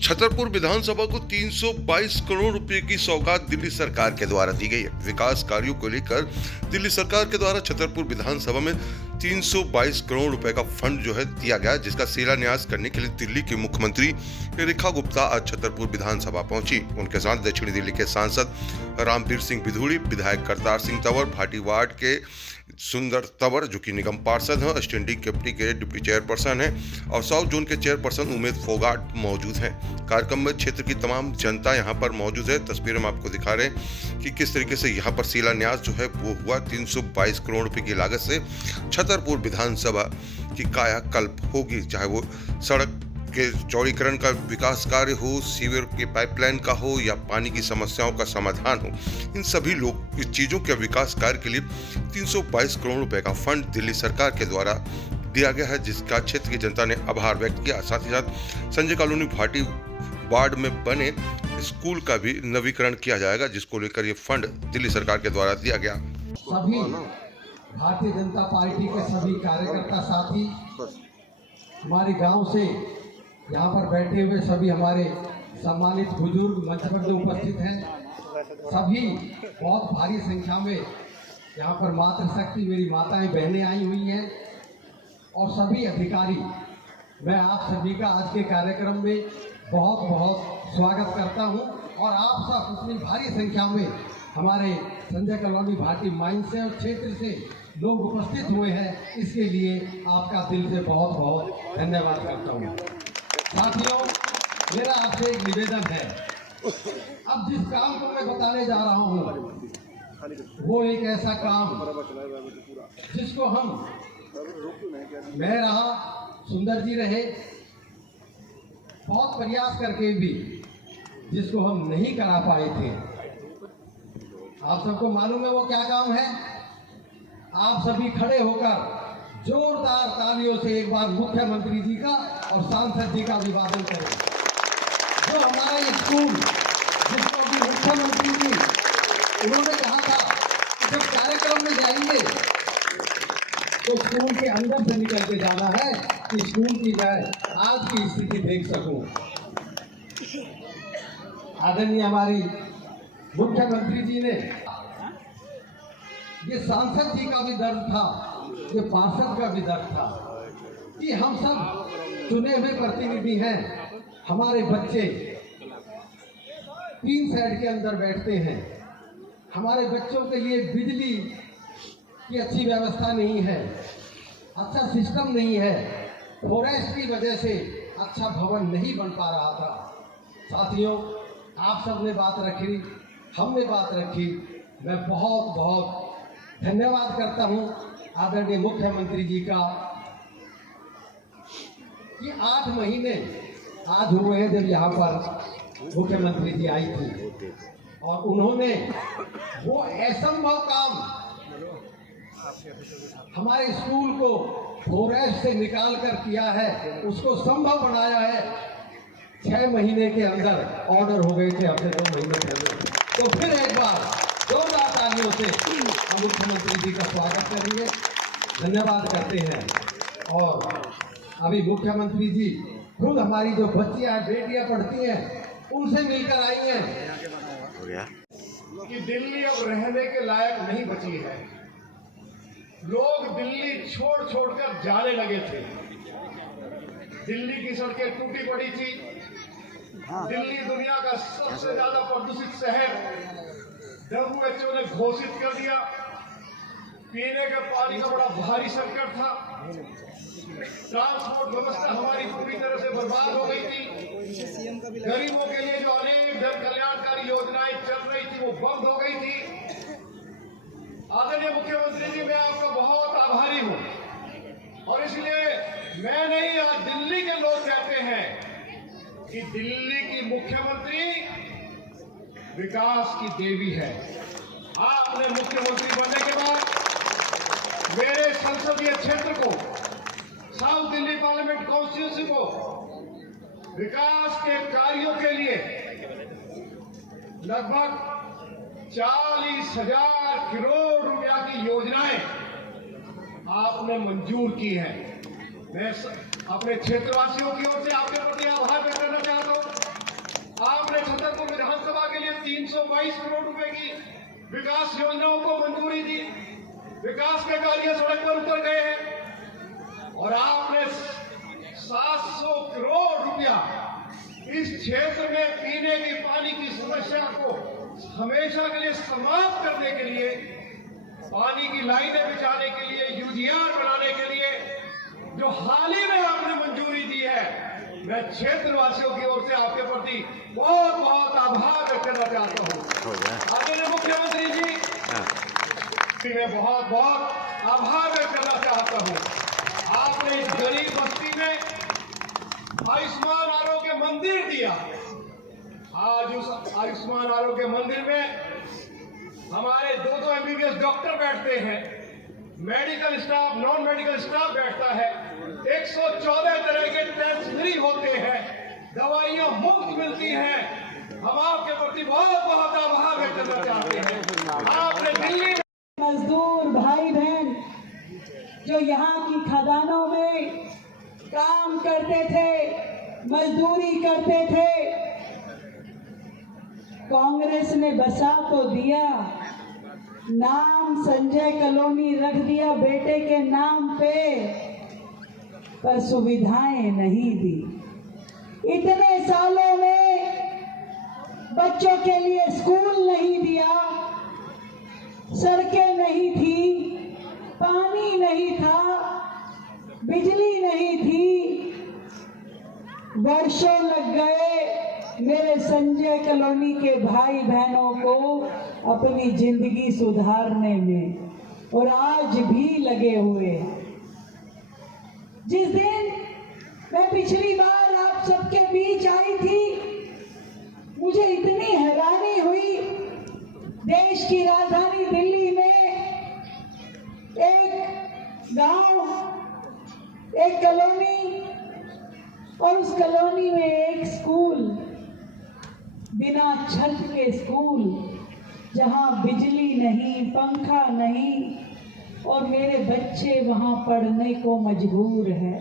छतरपुर विधानसभा को 322 करोड़ रुपए की सौगात दिल्ली सरकार के द्वारा दी गई है। विकास कार्यों को लेकर दिल्ली सरकार के द्वारा छतरपुर विधानसभा में 322 करोड़ रुपए का फंड जो है दिया गया, जिसका शिलान्यास करने के लिए दिल्ली के मुख्यमंत्री रेखा गुप्ता आज छतरपुर विधानसभा पहुंची। उनके साथ दक्षिणी दिल्ली के सांसद रामवीर सिंह बिधूड़ी, विधायक करतार सिंह तंवर, भाटी वार्ड के सुंदर तंवर जो कि निगम पार्षद हैं, स्टैंडिंग कमेटी के डिप्टी चेयरपर्सन हैं और साउथ जोन के चेयरपर्सन उमेद फोगाट मौजूद हैं। कार्यक्रम में क्षेत्र की तमाम जनता यहां पर मौजूद है। तस्वीरें हम आपको दिखा रहे हैं कि किस तरीके से यहां पर शिलान्यास जो है वो हुआ। 322 करोड़ रुपए की लागत से छतरपुर विधानसभा की कायाकल्प होगी, चाहे वो सड़क के चौड़ीकरण का विकास कार्य हो, सीवर के पाइपलाइन का हो या पानी की समस्याओं का समाधान हो। इन सभी लोग इस चीज़ों के विकास कार्य के लिए 322 करोड़ रुपए का फंड दिल्ली सरकार के द्वारा दिया गया है, जिसका क्षेत्र की जनता ने आभार व्यक्त किया। साथ ही साथ संजय कॉलोनी भाटी वार्ड में बने स्कूल का भी नवीकरण किया जाएगा, जिसको लेकर ये फंड दिल्ली सरकार के द्वारा दिया गया। सभी भारतीय जनता पार्टी के सभी कार्यकर्ता साथी, हमारे गांव से यहाँ पर बैठे हुए सभी हमारे सम्मानित बुजुर्ग मंच पर जो उपस्थित हैं, सभी बहुत भारी संख्या में यहाँ पर मातृशक्ति मेरी माताएं बहनें आई हुई हैं और सभी अधिकारी, मैं आप सभी का आज के कार्यक्रम में बहुत बहुत स्वागत करता हूँ। और आप सब इतनी भारी संख्या में हमारे संजय कॉलोनी भाटी माइन से और क्षेत्र से लोग उपस्थित हुए हैं, इसके लिए आपका दिल से बहुत बहुत धन्यवाद करता हूँ। साथियों, मेरा आपसे एक निवेदन है। अब जिस काम को मैं बताने जा रहा हूँ वो एक ऐसा काम जिसको हम, मैं रहा, सुंदर जी रहे, बहुत प्रयास करके भी जिसको हम नहीं करा पाए थे। आप सबको मालूम है वो क्या काम है? आप सभी खड़े होकर जोरदार तालियों से एक बार मुख्यमंत्री जी का और सांसद जी का अभिवादन करें। जो हमारा स्कूल, जिसको भी मुख्यमंत्री जी उन्होंने कहा था कि जब कार्यक्रम में जाएंगे तो स्कूल के अंदर से निकल के जाना है कि स्कूल की जाए आज की स्थिति देख सकूं। आदरणीय हमारी मुख्यमंत्री जी ने, ये सांसद जी का भी दर्द था, ये पार्षद का भी दर्द था कि हम सब चुने हुए प्रतिनिधि हैं। हमारे बच्चे 3 साइड के अंदर बैठते हैं, हमारे बच्चों के लिए बिजली की अच्छी व्यवस्था नहीं है, अच्छा सिस्टम नहीं है, फॉरेस्ट की वजह से अच्छा भवन नहीं बन पा रहा था। साथियों, आप सब ने बात रखी, हमने बात रखी, मैं बहुत बहुत धन्यवाद करता हूं आदरणीय मुख्यमंत्री जी का कि 8 महीने आज हुए हैं जब यहाँ पर मुख्यमंत्री जी आई थी और उन्होंने वो असंभव काम हमारे स्कूल को फॉरेस्ट से निकाल कर किया है, उसको संभव बनाया है। 6 महीने के अंदर ऑर्डर हो गए थे अपने 2 महीने पहले। तो फिर एक बार जोरदार तालियों से हम मुख्यमंत्री जी का स्वागत करेंगे, धन्यवाद करते हैं। और अभी मुख्यमंत्री जी खुद हमारी जो बच्चियां बेटियां पढ़ती हैं उनसे मिलकर आई हैं कि दिल्ली अब रहने के लायक नहीं बची है। लोग दिल्ली छोड़ छोड़कर जाने लगे थे। दिल्ली की सड़कें टूटी पड़ी थी। दिल्ली दुनिया का सबसे ज्यादा प्रदूषित शहर WHO ने घोषित कर दिया। पीने के पानी का बड़ा भारी संकट था। ट्रांसपोर्ट व्यवस्था हमारी पूरी तरह से बर्बाद हो गई थी। गरीबों के लिए जो अनेक जन कल्याणकारी योजनाएं चल रही थी वो बंद हो गई थी। आदरणीय मुख्यमंत्री जी, मैं आपका बहुत आभारी हूं और इसलिए मैं नहीं, आज दिल्ली के लोग कहते हैं कि दिल्ली की मुख्यमंत्री विकास की देवी है। आपने मुख्यमंत्री बनने के बाद मेरे संसदीय क्षेत्र को, साउथ दिल्ली पार्लियामेंट कॉन्स्टिट्यूंसी को विकास के कार्यों के लिए लगभग 40,000 करोड़ रुपया की योजनाएं आपने मंजूर की हैं। मैं अपने क्षेत्रवासियों की ओर से आपके प्रति आभार व्यक्त करना चाहता हूं। आपने छतरपुर विधानसभा के लिए 322 करोड़ रुपए की विकास योजनाओं को मंजूरी दी। विकास के कार्य सड़क पर उतर गए हैं और आपने 700 करोड़ रुपया इस क्षेत्र में पीने की पानी की समस्या को हमेशा के लिए समाप्त करने के लिए, पानी की लाइनें बिछाने के लिए, यूजीआर बनाने के लिए जो हाल ही में आपने मंजूरी दी है, मैं क्षेत्रवासियों की ओर से आपके प्रति बहुत बहुत आभार व्यक्त करना चाहता हूँ। आदरणीय मुख्यमंत्री जी, मैं बहुत बहुत आभार व्यक्त करना चाहता हूँ। आपने इस गरीब बस्ती में आयुष्मान आरोग्य मंदिर दिया। आज उस आयुष्मान आरोग्य मंदिर में हमारे 2 एमबीबीएस डॉक्टर बैठते हैं, medical staff, non medical staff बैठता है, 114 तरह के टेस्ट फ्री होते हैं, दवाइयां मुफ्त मिलती हैं। हम आपके प्रति बहुत बहुत आभार व्यक्त करना चाहते हैं। आपने दिल्ली मजदूर भाई बहन जो यहाँ की खदानों में काम करते थे, मजदूरी करते थे, कांग्रेस ने बसा तो दिया, नाम संजय कॉलोनी रख दिया बेटे के नाम पे, पर सुविधाएं नहीं दी। इतने सालों में बच्चों के लिए स्कूल नहीं दिया, सड़कें नहीं थी, पानी नहीं था, बिजली नहीं थी। वर्षों लग गए मेरे संजय कॉलोनी के भाई बहनों को अपनी जिंदगी सुधारने में, और आज भी लगे हुए। जिस दिन मैं पिछली बार आप सबके बीच आई थी, मुझे इतनी हैरानी हुई। देश की राजधानी दिल्ली में एक गांव, एक कॉलोनी, और उस कॉलोनी में एक स्कूल, बिना छत के स्कूल, जहां बिजली नहीं, पंखा नहीं, और मेरे बच्चे वहां पढ़ने को मजबूर है।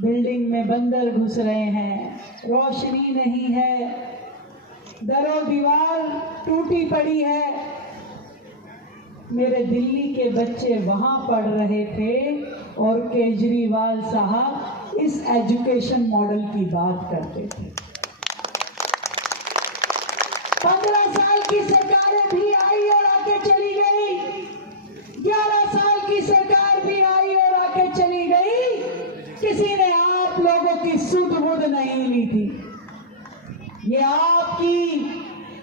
बिल्डिंग में बंदर घुस रहे हैं, रोशनी नहीं है, दरों दीवार टूटी पड़ी है। मेरे दिल्ली के बच्चे वहां पढ़ रहे थे और केजरीवाल साहब इस एजुकेशन मॉडल की बात करते थे। 15 साल की सरकारें भी आई और आके चली गई, 11 साल की सरकार भी आई और आके चली गई, किसी ने आप लोगों की सुध बुध नहीं ली थी। ये आपकी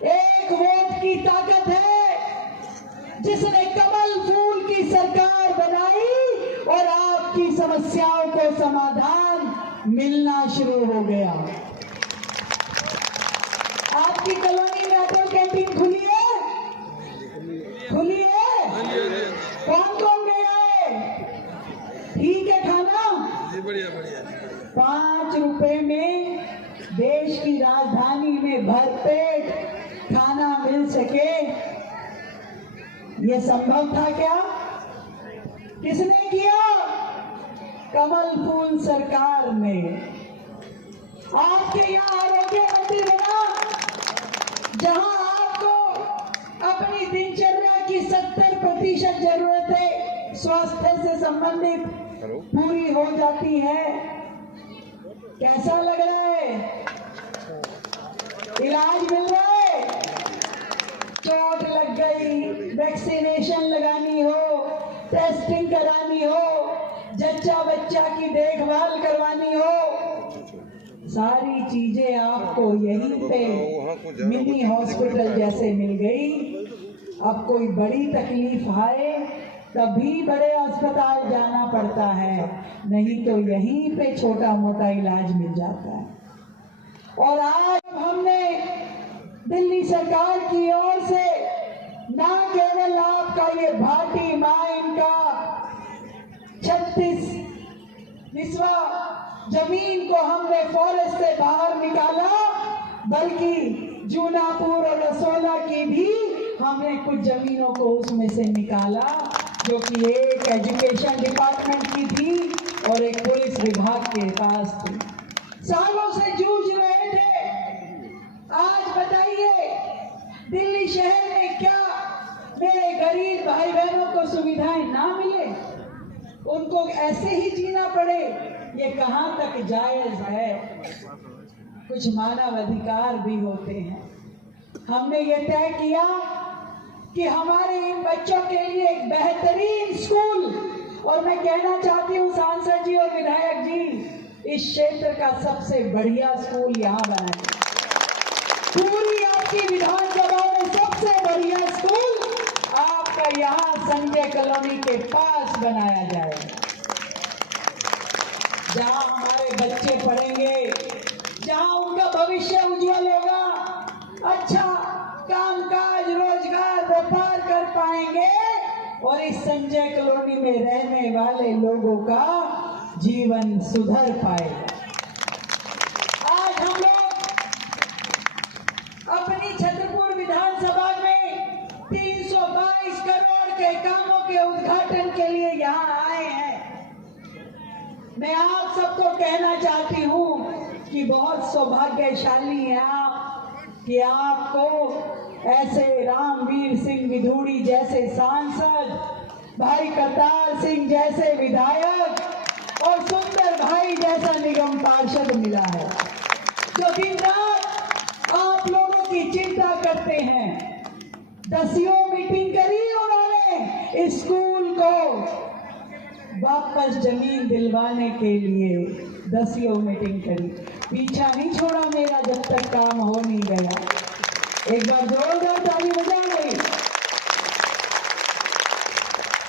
एक वोट की ताकत है जिसने कमल फूल की सरकार बनाई और आपकी समस्याओं को समाधान मिलना शुरू हो गया। आपकी कॉलोनी में अटल कैंटीन खुली है? खुली है? कौन कौन गया है? ठीक है खाना? 5 रुपए में देश की राजधानी में भरपेट खाना मिल सके, ये संभव था क्या? किसने किया? कमल फूल सरकार ने। आपके यहाँ आरोग्य मंत्री बना, जहां आपको अपनी दिनचर्या की 70% जरूरतें स्वास्थ्य से संबंधित पूरी हो जाती है। कैसा लग रहा है? इलाज मिल रहा है? चोट लग गई, वैक्सीनेशन लगानी हो, टेस्टिंग करानी हो, जच्चा बच्चा की देखभाल करवानी हो, सारी चीजें आपको यहीं पे मिनी हॉस्पिटल जैसे मिल गई। अब कोई बड़ी तकलीफ आए तभी बड़े अस्पताल जाना पड़ता है, नहीं तो यहीं पे छोटा मोटा इलाज मिल जाता है। और आज हमने दिल्ली सरकार की ओर से ना केवल आपका ये भाटी माइन का 36 विस्वा जमीन को हमने फॉरेस्ट से बाहर निकाला, बल्कि जूनापुर और रसोला की भी हमने कुछ जमीनों को उसमें से निकाला, जो कि एक एजुकेशन डिपार्टमेंट की थी और एक पुलिस विभाग के पास थी। सालों से जूझ रहे थे। आज बताइए दिल्ली शहर में क्या मेरे गरीब भाई बहनों को सुविधाएं ना मिले, उनको ऐसे ही जीना पड़े, ये कहां तक जायज है? कुछ मानव अधिकार भी होते हैं। हमने ये तय किया कि हमारे इन बच्चों के लिए एक बेहतरीन स्कूल, और मैं कहना चाहती हूँ सांसद जी और विधायक जी, इस क्षेत्र का सबसे बढ़िया स्कूल यहाँ बनाए। पूरी आपकी विधानसभा में सबसे बढ़िया स्कूल आपका यहाँ संजय कॉलोनी के पास बनाया जाएगा, जहाँ हमारे बच्चे पढ़ेंगे, जहाँ उनका भविष्य उज्जवल होगा, अच्छा कामकाज रोजगार व्यापार कर पाएंगे और इस संजय कॉलोनी में रहने वाले लोगों का जीवन सुधर पाएगा। आज हम लोग अपनी छतरपुर विधानसभा में 322 करोड़ के कामों के उद्घाटन के लिए यहाँ आए हैं। मैं आप सबको कहना चाहती हूँ कि बहुत सौभाग्यशाली हैं आप कि आपको ऐसे रामवीर सिंह विधूड़ी जैसे सांसद, भाई करतार सिंह जैसे विधायक और सुंदर भाई जैसा निगम पार्षद मिला है, जो दिन रात आप लोगों की चिंता करते हैं। 10वीं मीटिंग करी उन्होंने स्कूल को वापस जमीन दिलवाने के लिए, 10वीं मीटिंग करी, पीछा नहीं छोड़ा मेरा जब तक काम हो नहीं गया। एक बार जोरदार ताली बजा गई,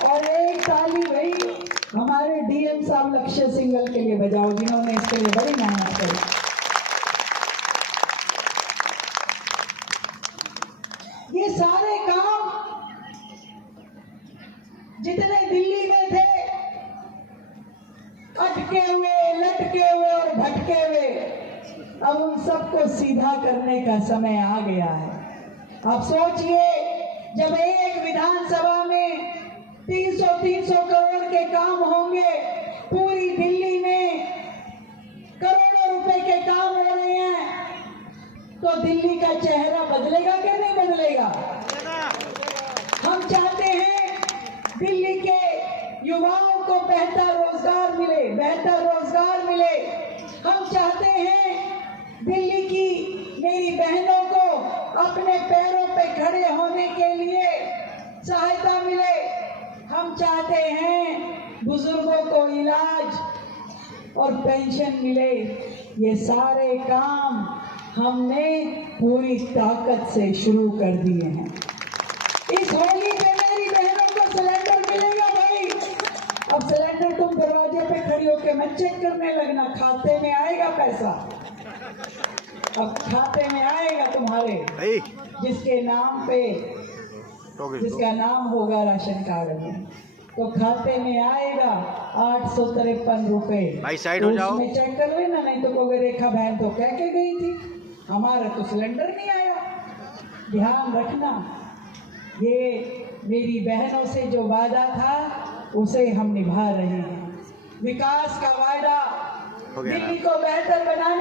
और एक ताली भाई हमारे डीएम साहब लक्ष्य सिंगल के लिए बजाओ, जिन्होंने इसके लिए बड़ी मेहनत करी। ये सारे काम जितने दिल्ली में थे, अटके हुए, लटके हुए और भटके हुए, अब उन सबको सीधा करने का समय आ गया है। अब सोचिए, जब एक विधानसभा में 300 करोड़ के काम होंगे, पूरी दिल्ली में करोड़ों रुपए के काम हो रहे हैं, तो दिल्ली का चेहरा बदलेगा कि नहीं बदलेगा? हम चाहते हैं दिल्ली के युवाओं को बेहतर रोजगार मिले, बेहतर रोजगार मिले। हम चाहते हैं दिल्ली की मेरी बहनों को अपने पैरों पे खड़े होने के लिए सहायता मिले। हम चाहते हैं बुजुर्गों को इलाज और पेंशन मिले। ये सारे काम हमने पूरी ताकत से शुरू कर दिए हैं। इस होली पे मेरी बहनों को सिलेंडर मिलेगा भाई। अब सिलेंडर तुम दरवाजे पे खड़ी होकर मत चेक करने लगना, खाते में आएगा पैसा। अब खाते में आएगा तुम्हारे, जिसके नाम पे, जिसका नाम होगा राशन कार्ड में, तो खाते में आएगा 853 रुपए। भाई साइड हो जाओ, उसमें चेक कर लेना, नहीं तो कोई रेखा बहन तो कह के गई थी हमारा तो सिलेंडर नहीं आया। ध्यान रखना, ये मेरी बहनों से जो वादा था उसे हम निभा रहे हैं। विकास का वादा, दिल्ली को बेहतर बनाने।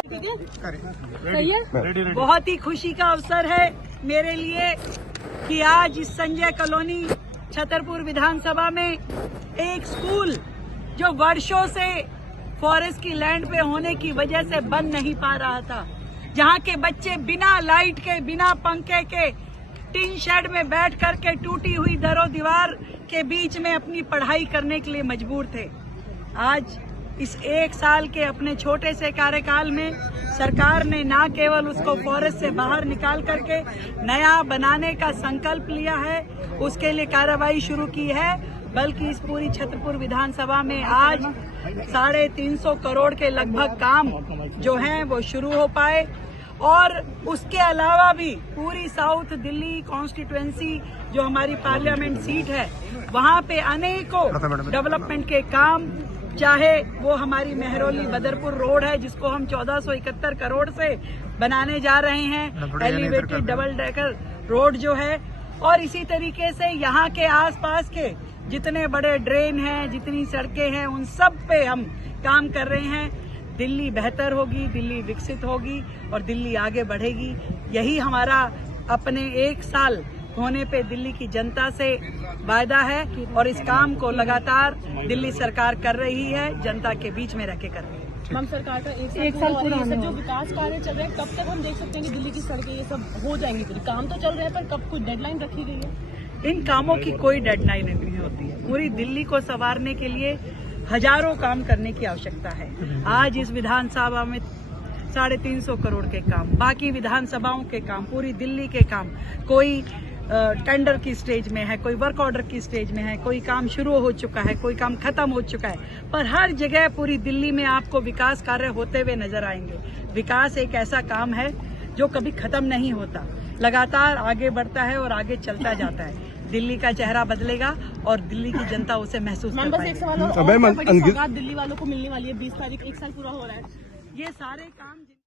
सही है। बहुत ही खुशी का अवसर है मेरे लिए कि आज इस संजय कॉलोनी छतरपुर विधानसभा में एक स्कूल जो वर्षों से फॉरेस्ट की लैंड पे होने की वजह से बन नहीं पा रहा था, जहाँ के बच्चे बिना लाइट के, बिना पंखे के, टीन शेड में बैठ करके टूटी हुई दरो दीवार के बीच में अपनी पढ़ाई करने के लिए मजबूर थे, आज इस 1 साल के अपने छोटे से कार्यकाल में सरकार ने न केवल उसको फॉरेस्ट से बाहर निकाल करके नया बनाने का संकल्प लिया है, उसके लिए कार्रवाई शुरू की है, बल्कि इस पूरी छतरपुर विधानसभा में आज 350 करोड़ के लगभग काम जो हैं वो शुरू हो पाए। और उसके अलावा भी पूरी साउथ दिल्ली कॉन्स्टिट्यूएंसी जो हमारी पार्लियामेंट सीट है, वहाँ पे अनेकों डेवलपमेंट के काम, चाहे वो हमारी मेहरौली बदरपुर रोड है जिसको हम 1471 करोड़ से बनाने जा रहे हैं, एलिवेटेड डबल डेकर रोड जो है, और इसी तरीके से यहाँ के आसपास के जितने बड़े ड्रेन हैं, जितनी सड़कें हैं, उन सब पे हम काम कर रहे हैं। दिल्ली बेहतर होगी, दिल्ली विकसित होगी और दिल्ली आगे बढ़ेगी। यही हमारा अपने 1 साल होने पे दिल्ली की जनता से वायदा है और इस काम को लगातार दिल्ली सरकार कर रही है, जनता के बीच में रह के कर रही है। हम सरकार का एक साल पूरा होने जो विकास कार्य चल रहे हैं, कब तक हम देख सकते हैं कि दिल्ली की सड़कें ये सब हो जाएंगी? पूरी काम तो चल रहे हैं, पर कब कुछ डेडलाइन रखी गई है? इन कामों की कोई डेडलाइन नहीं होती है। पूरी दिल्ली को संवारने के लिए हजारों काम करने की आवश्यकता है। आज इस विधानसभा में 350 करोड़ के काम, बाकी विधानसभाओं के काम, पूरी दिल्ली के काम, कोई टेंडर की स्टेज में है, कोई वर्क ऑर्डर की स्टेज में है, कोई काम शुरू हो चुका है, कोई काम खत्म हो चुका है, पर हर जगह पूरी दिल्ली में आपको विकास कार्य होते हुए नजर आएंगे। विकास एक ऐसा काम है जो कभी खत्म नहीं होता, लगातार आगे बढ़ता है और आगे चलता जाता है। दिल्ली का चेहरा बदलेगा और दिल्ली की जनता उसे महसूस कर बस एक पाएगी। सवाल और, क्या बड़ी सौगात दिल्ली वालों को मिलने वाली है? 20 तारीख 1 साल पूरा हो रहा है। ये सारे काम